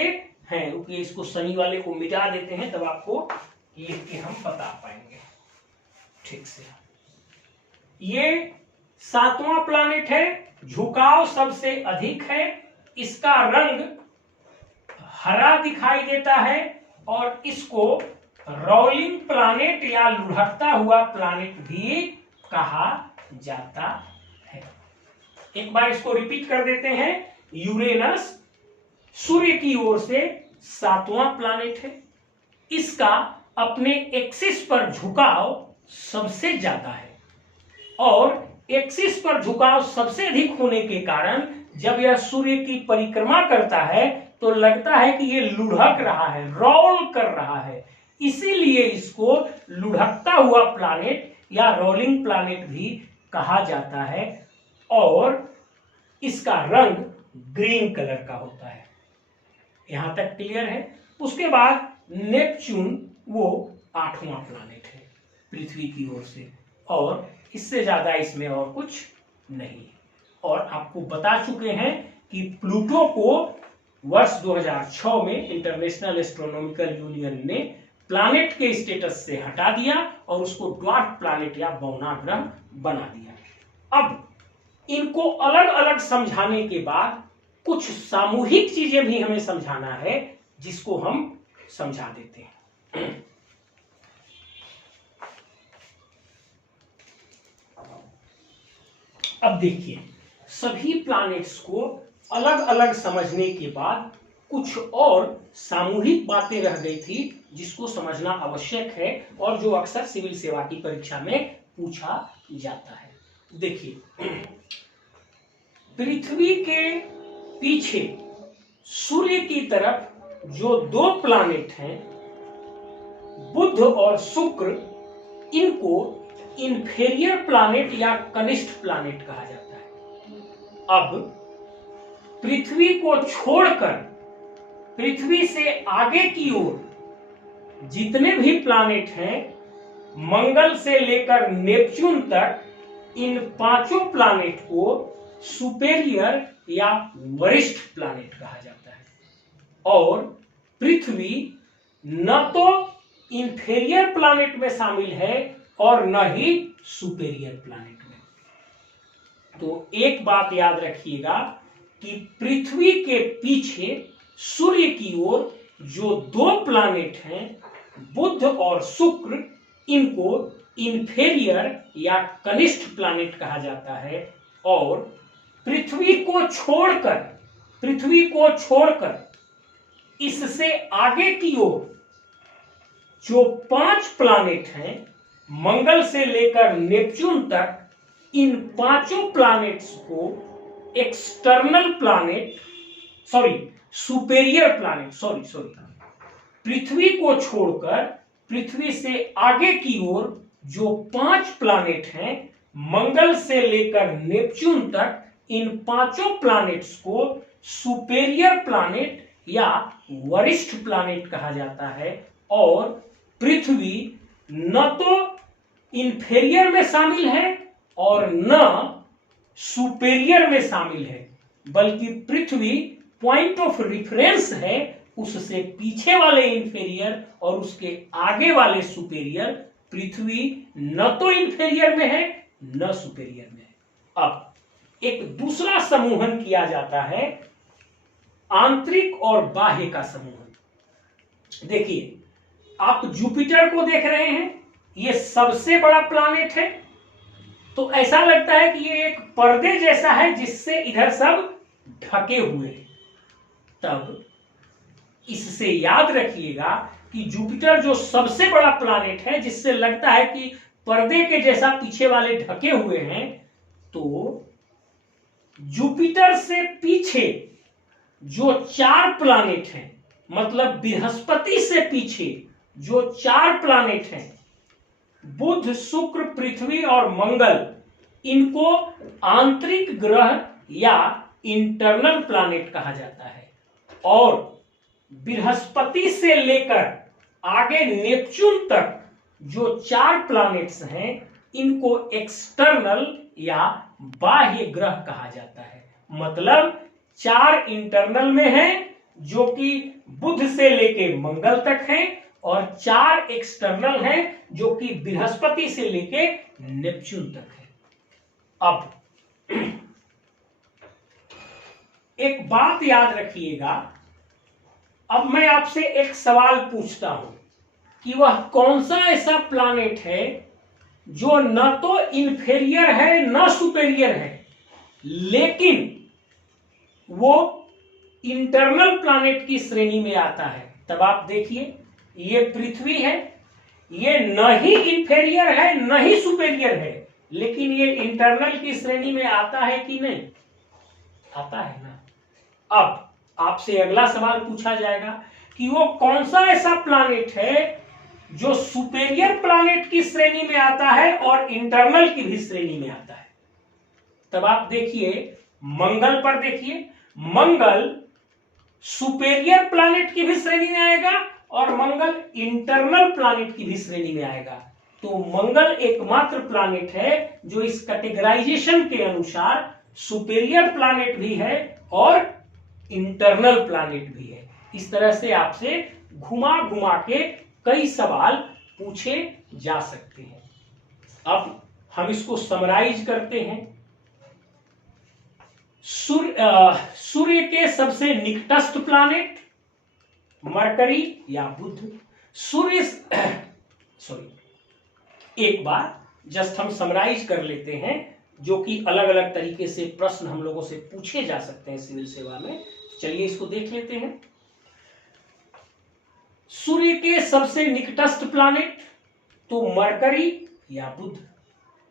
हैं। रुकिए, इसको शनि वाले को मिटा देते हैं, तब आपको लिख के हम बता पाएंगे ठीक से। ये 7वां प्लानेट है, झुकाव सबसे अधिक है, इसका रंग हरा दिखाई देता है और इसको रोलिंग प्लानेट या लुढ़कता हुआ प्लानेट भी कहा जाता है। एक बार इसको रिपीट कर देते हैं। यूरेनस सूर्य की ओर से 7वां प्लानेट है, इसका अपने एक्सिस पर झुकाव सबसे ज्यादा है, और एक्सिस पर झुकाव सबसे अधिक होने के कारण जब यह सूर्य की परिक्रमा करता है तो लगता है कि ये लुढ़क रहा है, रोल कर रहा है। इसीलिए इसको लुढ़कता हुआ प्लानेट या रोलिंग प्लानेट भी कहा जाता है, और इसका रंग ग्रीन कलर का होता है। यहां तक क्लियर है। उसके बाद नेपच्यून वो 8वां प्लानेट है पृथ्वी की ओर से, और इससे ज्यादा इसमें और कुछ नहीं। और आपको बता चुके हैं कि प्लूटो को वर्ष 2006 में इंटरनेशनल एस्ट्रोनॉमिकल यूनियन ने प्लैनेट के स्टेटस से हटा दिया और उसको ड्वार्फ प्लैनेट या बौना ग्रह बना दिया। अब इनको अलग अलग समझाने के बाद कुछ सामूहिक चीजें भी हमें समझाना है, जिसको हम समझा देते हैं। अब देखिए, सभी प्लैनेट्स को अलग अलग समझने के बाद कुछ और सामूहिक बातें रह गई थी जिसको समझना आवश्यक है और जो अक्सर सिविल सेवा की परीक्षा में पूछा जाता है। देखिए, पृथ्वी के पीछे सूर्य की तरफ जो 2 प्लैनेट हैं, बुध और शुक्र, इनको इंफेरियर प्लैनेट या कनिष्ठ प्लैनेट कहा जाता है। अब पृथ्वी को छोड़कर पृथ्वी से आगे की ओर जितने भी प्लैनेट हैं, मंगल से लेकर नेपच्यून तक, इन 5 प्लैनेट को सुपेरियर या वरिष्ठ प्लैनेट कहा जाता है, और पृथ्वी न तो इंफेरियर प्लैनेट में शामिल है और न ही सुपेरियर प्लैनेट में। तो एक बात याद रखिएगा कि पृथ्वी के पीछे सूर्य की ओर जो 2 प्लैनेट हैं, बुध और शुक्र, इनको इंफेरियर या कनिष्ठ प्लैनेट कहा जाता है, और पृथ्वी को छोड़कर इससे आगे की ओर जो 5 प्लैनेट हैं, मंगल से लेकर नेपच्यून तक, इन 5 प्लैनेट्स को एक्सटर्नल प्लैनेट सुपेरियर प्लैनेट पृथ्वी को छोड़कर पृथ्वी से आगे की ओर जो 5 प्लैनेट हैं, मंगल से लेकर नेपच्यून तक, इन 5 प्लैनेट्स को सुपेरियर प्लैनेट या वरिष्ठ प्लैनेट कहा जाता है, और पृथ्वी न तो इंफेरियर में शामिल है और न सुपेरियर में शामिल है, बल्कि पृथ्वी पॉइंट ऑफ रेफरेंस है, उससे पीछे वाले इंफेरियर और उसके आगे वाले सुपेरियर। पृथ्वी न तो इंफेरियर में है न सुपेरियर में है। अब एक दूसरा समूहन किया जाता है, आंतरिक और बाह्य का समूहन। देखिए, आप जुपिटर को देख रहे हैं, ये सबसे बड़ा प्लैनेट है, तो ऐसा लगता है कि ये एक पर्दे जैसा है जिससे इधर सब ढके हुए हैं। तब इससे याद रखिएगा कि जुपिटर जो सबसे बड़ा प्लैनेट है, जिससे लगता है कि पर्दे के जैसा पीछे वाले ढके हुए हैं, तो जुपिटर से पीछे जो 4 प्लैनेट हैं, मतलब बृहस्पति से पीछे जो 4 प्लैनेट हैं, बुध, शुक्र, पृथ्वी और मंगल, इनको आंतरिक ग्रह या इंटरनल प्लैनेट कहा जाता है। और बृहस्पति से लेकर आगे नेपच्यून तक जो 4 प्लैनेट्स हैं, इनको एक्सटर्नल या बाह्य ग्रह कहा जाता है। मतलब 4 इंटरनल में हैं जो कि बुध से लेके मंगल तक हैं, और 4 एक्सटर्नल हैं जो कि बृहस्पति से लेके नेपच्यून तक है। अब एक बात याद रखिएगा, अब मैं आपसे एक सवाल पूछता हूं कि वह कौन सा ऐसा प्लैनेट है जो न तो इंफेरियर है न सुपेरियर है, लेकिन वो इंटरनल प्लैनेट की श्रेणी में आता है। तब आप देखिए, ये पृथ्वी है, ये न ही इंफेरियर है न ही सुपेरियर है, लेकिन ये इंटरनल की श्रेणी में आता है कि नहीं? आता है ना। अब आपसे अगला सवाल पूछा जाएगा कि वो कौन सा ऐसा प्लैनेट है जो सुपेरियर प्लैनेट की श्रेणी में आता है और इंटरनल की भी श्रेणी में आता है। तब आप देखिए, मंगल पर देखिए, मंगल सुपेरियर प्लैनेट की भी श्रेणी में आएगा और मंगल इंटरनल प्लैनेट की भी श्रेणी में आएगा। तो मंगल एकमात्र प्लैनेट है जो इस कैटेगराइजेशन के अनुसार सुपेरियर प्लैनेट भी है और इंटरनल प्लैनेट भी है। इस तरह से आपसे घुमा घुमा के कई सवाल पूछे जा सकते हैं। अब हम इसको समराइज करते हैं। सूर्य के सबसे निकटस्थ प्लैनेट मरकरी या बुध। सूर्य एक बार जस्ट हम समराइज कर लेते हैं, जो कि अलग अलग तरीके से प्रश्न हम लोगों से पूछे जा सकते हैं सिविल सेवा में। चलिए इसको देख लेते हैं। सूर्य के सबसे निकटस्थ प्लैनेट तो मरकरी या बुध।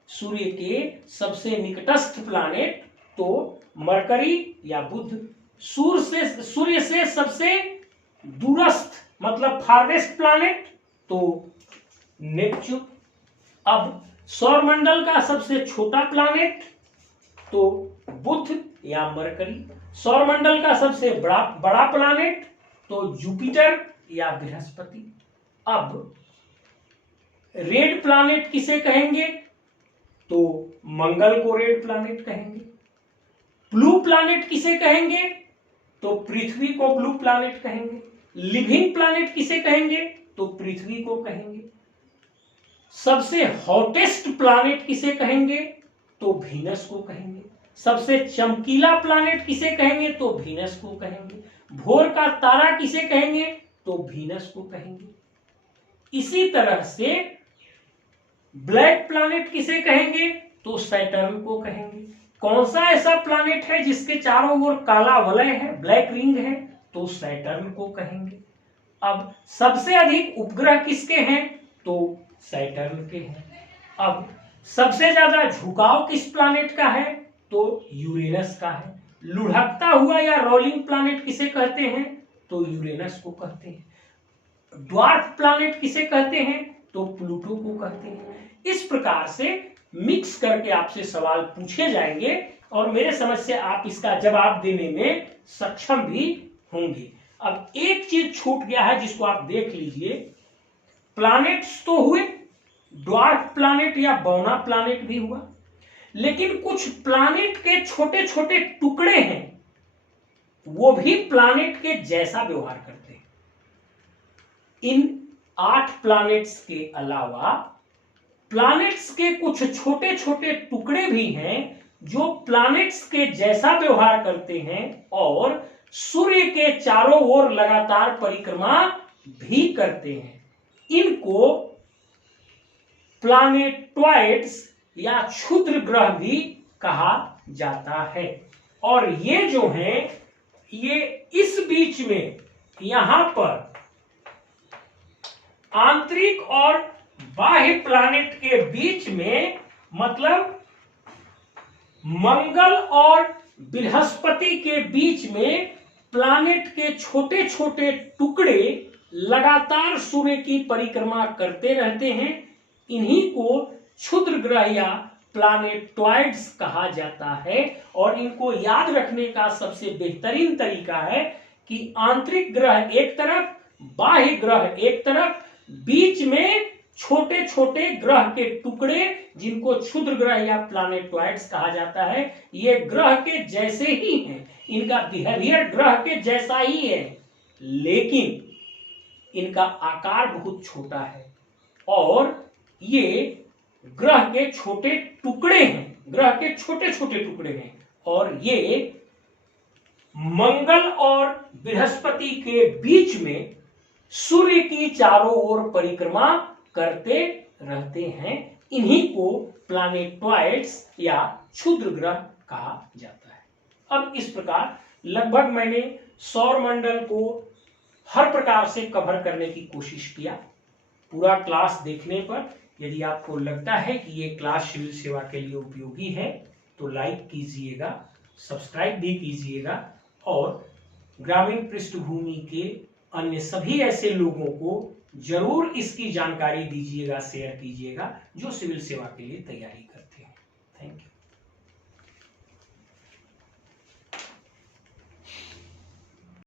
सूर्य के सबसे निकटस्थ प्लैनेट तो मरकरी या बुध। सूर्य से सबसे दूरस्थ मतलब फारदेस्ट प्लैनेट तो नेपच्यून। अब सौरमंडल का सबसे छोटा प्लैनेट तो बुध या मरकरी। सौरमंडल का सबसे बड़ा प्लैनेट तो जुपिटर या बृहस्पति। अब रेड प्लैनेट किसे कहेंगे? तो मंगल को रेड प्लैनेट कहेंगे। ब्लू प्लैनेट किसे कहेंगे? तो पृथ्वी को ब्लू प्लैनेट कहेंगे। लिविंग प्लैनेट किसे कहेंगे? तो पृथ्वी को कहेंगे। सबसे हॉटेस्ट प्लैनेट किसे कहेंगे? तो वीनस को कहेंगे। सबसे चमकीला प्लैनेट किसे कहेंगे? तो वीनस को कहेंगे। भोर का तारा किसे कहेंगे? तो वीनस को कहेंगे। इसी तरह से ब्लैक प्लैनेट किसे कहेंगे? तो सैटर्न को कहेंगे। कौन सा ऐसा प्लैनेट है जिसके चारों ओर काला वलय है, ब्लैक रिंग है? तो सैटर्न को कहेंगे। अब सबसे अधिक उपग्रह किसके हैं? तो सैटर्न के हैं। अब सबसे ज्यादा झुकाव किस प्लैनेट का है? तो यूरेनस का है। लुढ़कता हुआ या रोलिंग प्लैनेट किसे कहते हैं? तो यूरेनस को कहते हैं। ड्वार्फ प्लैनेट किसे कहते हैं? तो प्लूटो को कहते हैं। इस प्रकार से मिक्स करके आपसे सवाल पूछे जाएंगे और मेरे समझ से आप इसका जवाब देने में सक्षम भी होंगे। अब एक चीज छूट गया है जिसको आप देख लीजिए। प्लैनेट्स तो हुए, ड्वार्फ प्लैनेट या बौना प्लैनेट भी हुआ, लेकिन कुछ प्लैनेट के छोटे छोटे टुकड़े हैं, वो भी प्लैनेट के जैसा व्यवहार करते हैं। इन 8 प्लैनेट्स के अलावा प्लैनेट्स के कुछ छोटे छोटे टुकड़े भी हैं जो प्लैनेट्स के जैसा व्यवहार करते हैं और सूर्य के चारों ओर लगातार परिक्रमा भी करते हैं। इनको प्लैनेटॉइड्स या क्षुद्र ग्रह भी कहा जाता है। और ये जो हैं, ये इस बीच में यहां पर आंतरिक और बाह्य प्लैनेट के बीच में, मतलब मंगल और बृहस्पति के बीच में प्लैनेट के छोटे छोटे टुकड़े लगातार सूर्य की परिक्रमा करते रहते हैं। इन्हीं को क्षुद्र ग्रह या प्लैनेटॉइड्स कहा जाता है। और इनको याद रखने का सबसे बेहतरीन तरीका है कि आंतरिक ग्रह एक तरफ, बाह्य ग्रह एक तरफ, बीच में छोटे छोटे ग्रह के टुकड़े जिनको क्षुद्र ग्रह या प्लैनेटॉइड्स कहा जाता है। ये ग्रह के जैसे ही हैं, इनका बिहेवियर ग्रह के जैसा ही है, लेकिन इनका आकार बहुत छोटा है और ये ग्रह के छोटे टुकड़े हैं, ग्रह के छोटे छोटे टुकड़े हैं। और ये मंगल और बृहस्पति के बीच में सूर्य की चारों ओर परिक्रमा करते रहते हैं। इन्हीं को प्लैनेटॉइड्स या क्षुद्र ग्रह कहा जाता है। अब इस प्रकार लगभग मैंने सौर मंडल को हर प्रकार से कवर करने की कोशिश किया। पूरा क्लास देखने पर यदि आपको लगता है कि ये क्लास सिविल सेवा के लिए उपयोगी है तो लाइक कीजिएगा, सब्सक्राइब भी कीजिएगा और ग्रामीण पृष्ठभूमि के अन्य सभी ऐसे लोगों को जरूर इसकी जानकारी दीजिएगा, शेयर कीजिएगा जो सिविल सेवा के लिए तैयारी करते हैं। Thank you.